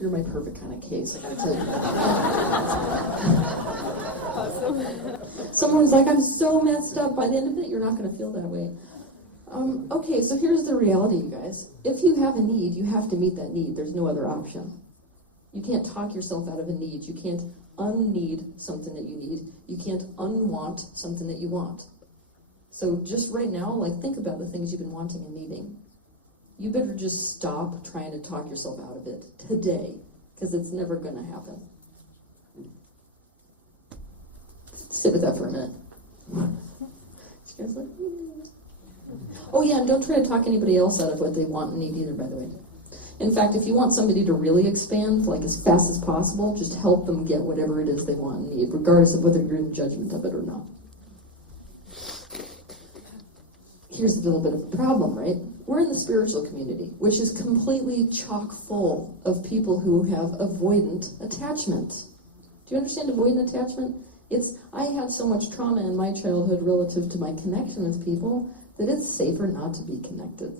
You're my perfect kind of case, I gotta tell you. Awesome. Someone's like, I'm so messed up. By the end of it, you're not gonna feel that way. Okay, so here's the reality, you guys. If you have a need, you have to meet that need. There's no other option. You can't talk yourself out of a need. You can't unneed something that you need. You can't unwant something that you want. So just right now, like, think about the things you've been wanting and needing. You better just stop trying to talk yourself out of it today, because it's never going to happen. Sit with that for a minute. You guys like, oh yeah, and don't try to talk anybody else out of what they want and need either, by the way. In fact, if you want somebody to really expand, like as fast as possible, just help them get whatever it is they want and need, regardless of whether you're in judgment of it or not. Here's a little bit of a problem, right? We're in the spiritual community, which is completely chock full of people who have avoidant attachment. Do you understand avoidant attachment? It's, I had so much trauma in my childhood relative to my connection with people that it's safer not to be connected.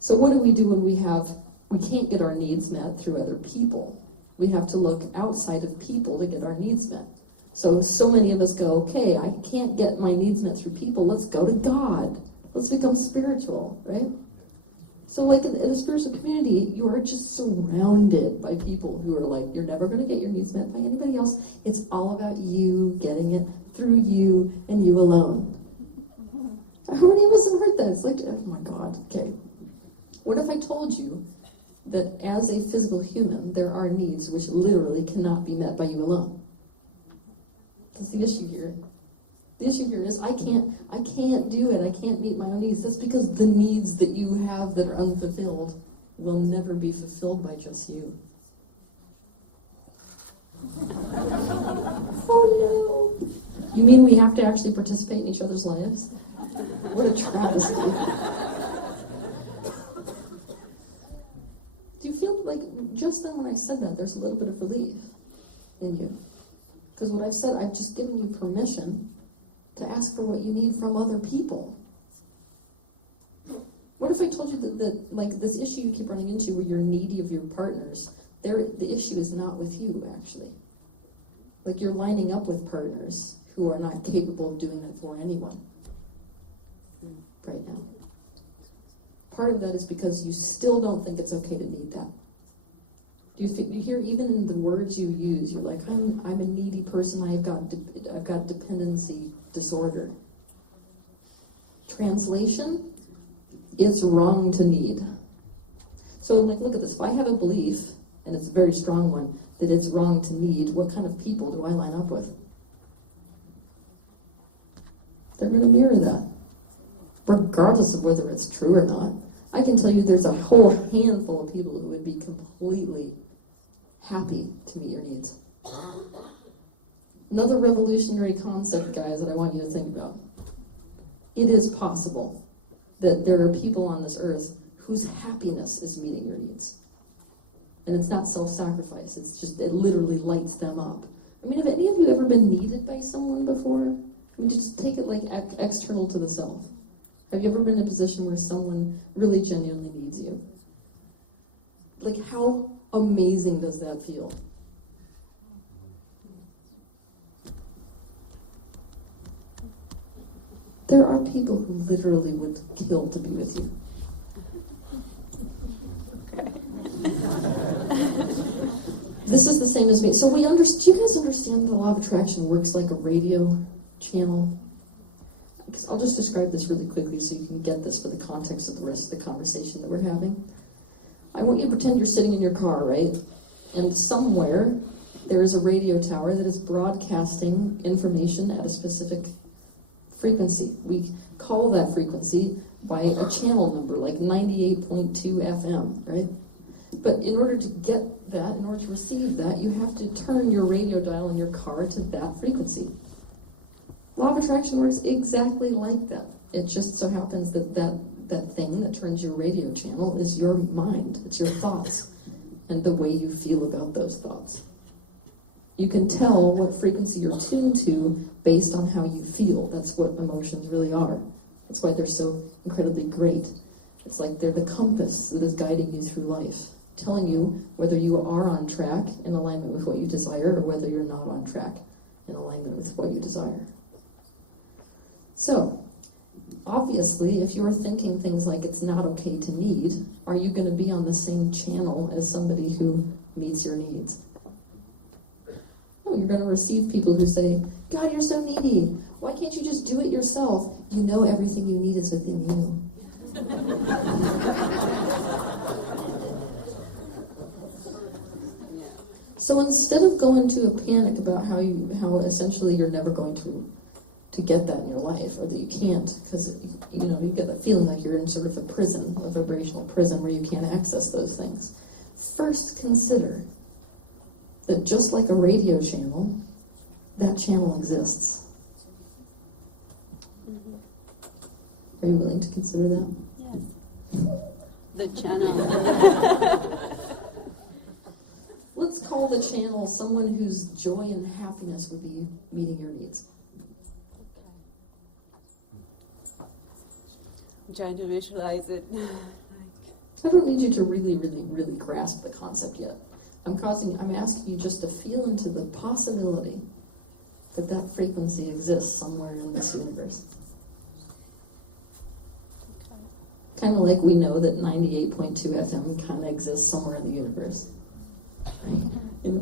So what do we do when we can't get our needs met through other people? We have to look outside of people to get our needs met. So many of us go, okay, I can't get my needs met through people, let's go to God. Let's become spiritual, right? So like in a spiritual community, you are just surrounded by people who are like, you're never going to get your needs met by anybody else. It's all about you getting it through you and you alone. How many of us have heard that? It's like, oh my God, okay. What if I told you that as a physical human, there are needs which literally cannot be met by you alone? That's the issue here. The issue here is I can't do it. I can't meet my own needs. That's because the needs that you have that are unfulfilled will never be fulfilled by just you. Oh no. You mean we have to actually participate in each other's lives? What a travesty. Do you feel like just then when I said that, there's a little bit of relief in you? Because what I've said, I've just given you permission to ask for what you need from other people. What if I told you that like this issue you keep running into where you're needy of your partners, the issue is not with you, actually. Like you're lining up with partners who are not capable of doing that for anyone right now. Part of that is because you still don't think it's okay to need that. Do you hear even in the words you use, you're like, I'm a needy person, I've got dependency disorder. Translation, it's wrong to need. So like, look at this, if I have a belief, and it's a very strong one, that it's wrong to need, what kind of people do I line up with? They're going to mirror that, regardless of whether it's true or not. I can tell you there's a whole handful of people who would be completely happy to meet your needs. Another revolutionary concept, guys, that I want you to think about. It is possible that there are people on this earth whose happiness is meeting your needs. And it's not self-sacrifice, it's just, it literally lights them up. I mean, have any of you ever been needed by someone before? I mean, just take it like external to the self. Have you ever been in a position where someone really genuinely needs you? Like, how amazing does that feel? There are people who literally would kill to be with you. This is the same as me. So do you guys understand the law of attraction works like a radio channel? Because I'll just describe this really quickly so you can get this for the context of the rest of the conversation that we're having. I want you to pretend you're sitting in your car, right? And somewhere there is a radio tower that is broadcasting information at a specific frequency. We call that frequency by a channel number, like 98.2 FM, right? But in order to get that, in order to receive that, you have to turn your radio dial in your car to that frequency. Law of attraction works exactly like that. It just so happens that thing that turns your radio channel is your mind. It's your thoughts and the way you feel about those thoughts. You can tell what frequency you're tuned to based on how you feel. That's what emotions really are. That's why they're so incredibly great. It's like they're the compass that is guiding you through life. telling you whether you are on track in alignment with what you desire or whether you're not on track in alignment with what you desire. So, obviously, if you're thinking things like it's not okay to need, are you going to be on the same channel as somebody who meets your needs? No, you're going to receive people who say, God, you're so needy. Why can't you just do it yourself? You know everything you need is within you. So instead of going to a panic about how essentially you're never going to get that in your life, or that you can't, because you get that feeling like you're in sort of a prison, a vibrational prison where you can't access those things. First, consider that just like a radio channel, that channel exists. Mm-hmm. Are you willing to consider that? Yes. The channel. Let's call the channel someone whose joy and happiness would be meeting your needs. I'm trying to visualize it. I don't need you to really, really, really grasp the concept yet. I'm asking you just to feel into the possibility that that frequency exists somewhere in this universe. Okay. Kind of like we know that 98.2 FM kind of exists somewhere in the universe. Right?